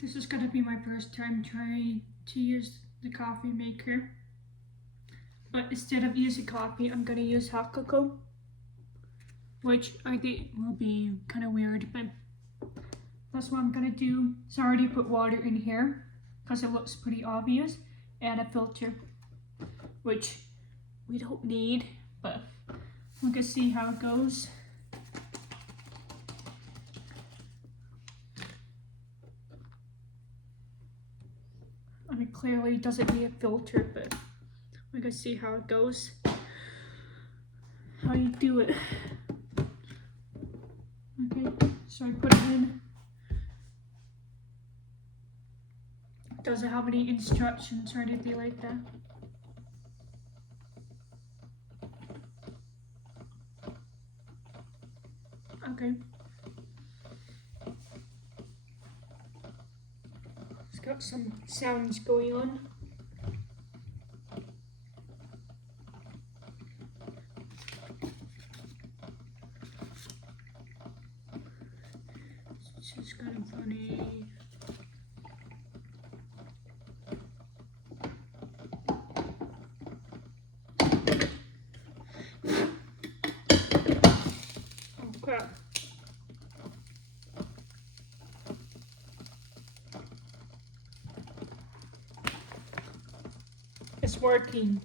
This is going to be my first time trying to use the coffee maker. But instead of using coffee, I'm going to use hot cocoa, which I think will be kind of weird, but that's what I'm going to do. So I already put water in here because it looks pretty obvious, and a filter, which we don't need, but we're going to see how it goes. I mean, clearly it doesn't need a filter, but we're going to see how it goes. How you do it. Okay, so I put it in. Doesn't have any instructions or anything like that. Okay. It's got some sounds going on. It's just kind of funny. Oh crap. It's working.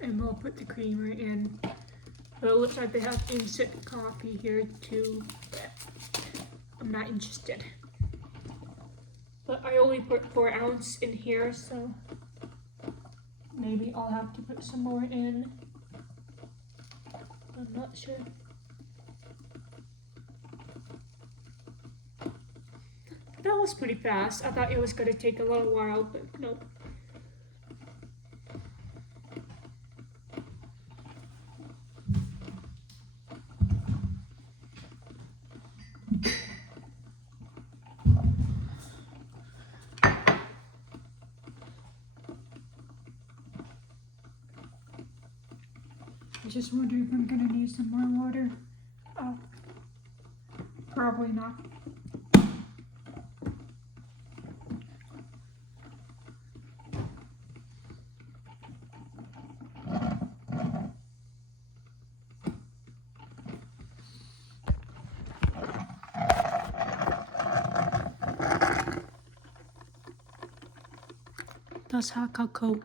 And we'll put the creamer in. But it looks like they have instant coffee here too, but I'm not interested. But I only put 4 ounces in here, so maybe I'll have to put some more in. I'm not sure. That was pretty fast. I thought it was going to take a little while, but nope. I just wonder if I'm gonna need some more water. Oh, probably not. That's hot cocoa.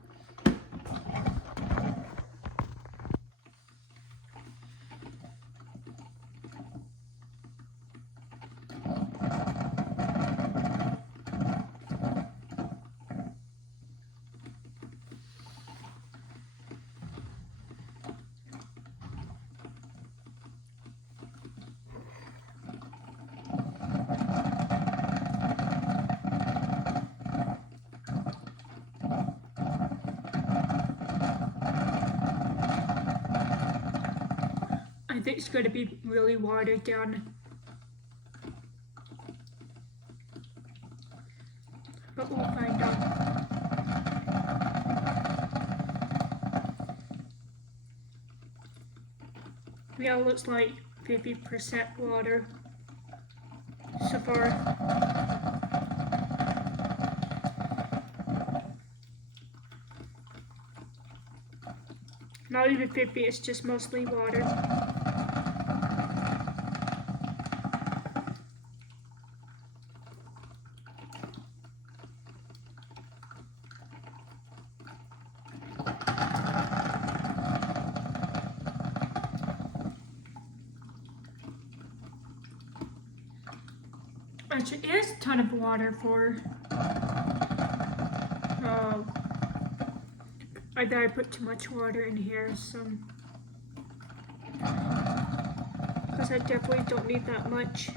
I think it's going to be really watered down. But we'll find out. Yeah, it looks like 50% water so far. Not even 50, it's just mostly water. Actually, it is a ton of water for. I thought I put too much water in here, so. Because I definitely don't need that much.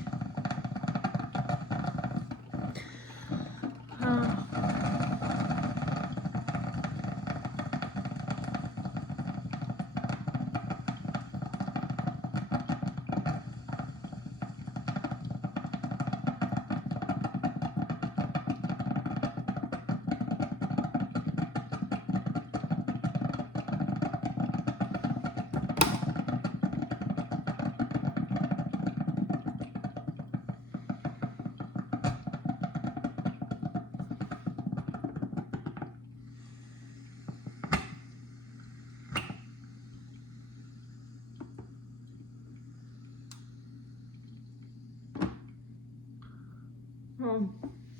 Oh,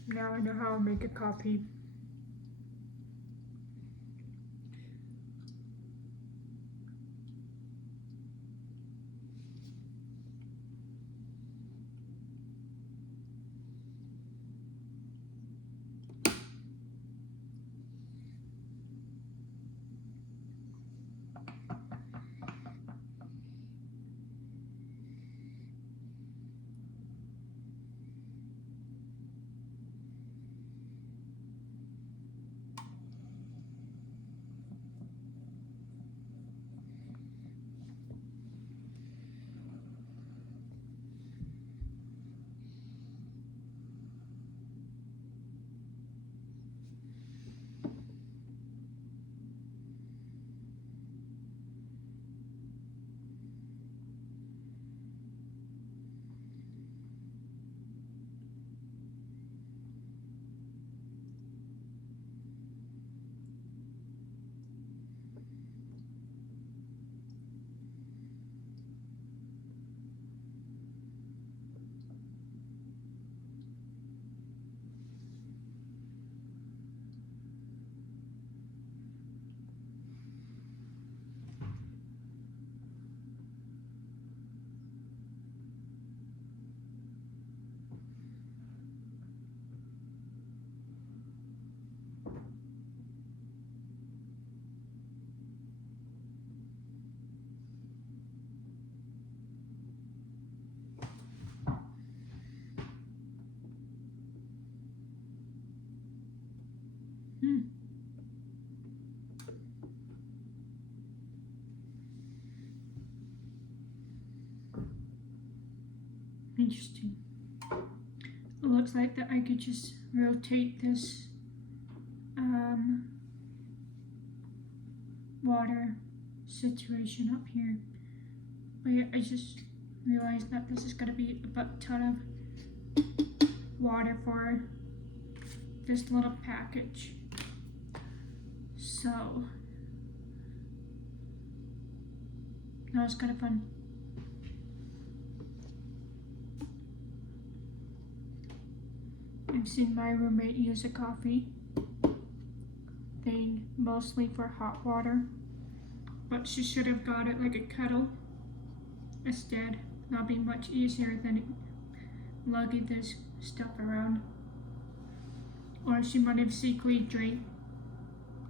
now I know how to make a coffee. Interesting. It looks like that I could just rotate this water situation up here. But yeah, I just realized that this is gonna be a ton of water for this little package. So that was kind of fun. I've seen my roommate use a coffee thing mostly for hot water, but she should have got it like a kettle instead. That'll be much easier than lugging this stuff around. Or she might have secretly drank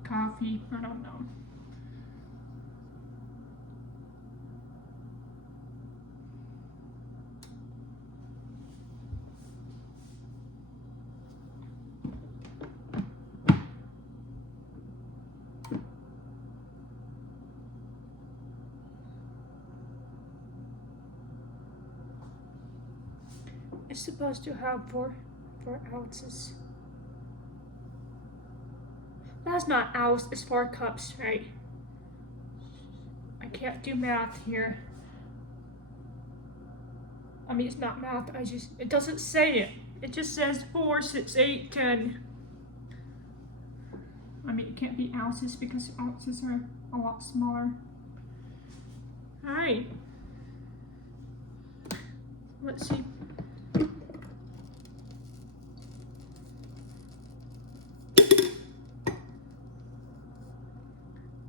coffee, I don't know. It's supposed to have four ounces. That's not ounce, it's 4 cups, right? I can't do math here. I mean, it's not math, it doesn't say it. It just says 4, 6, 8, 10. I mean, it can't be ounces because ounces are a lot smaller. All right. Let's see.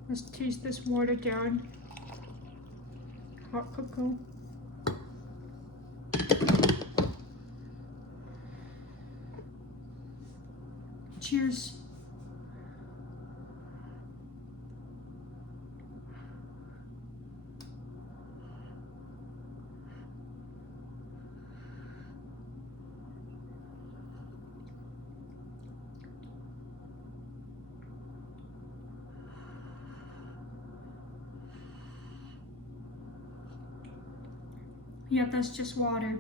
Let's taste this watered down hot cocoa. Cheers. Yeah, that's just water.